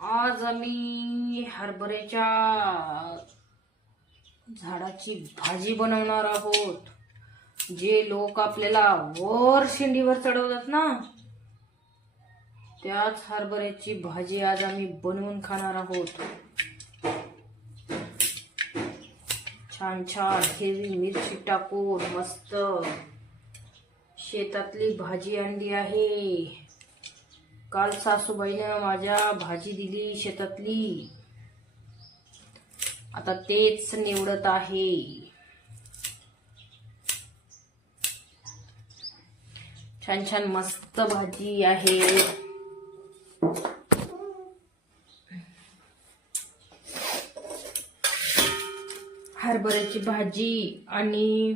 आज आम्ही हरभऱ्याच्या झाडाची भाजी बनवणार आहोत. जे लोक आपल्याला वर शेंडीवर चढवतात ना त्याच हरभऱ्याची भाजी आज आम्ही बनवून खाणार आहोत. छान छान हिरवी मिरची टाकून मस्त शेतातली भाजी आणली आहे. काल सासूबाईनं माझ्या भाजी दिली शेतातली. आता तेच निवडत आहे. छान छान मस्त भाजी आहे. हरभऱ्याची भाजी आणि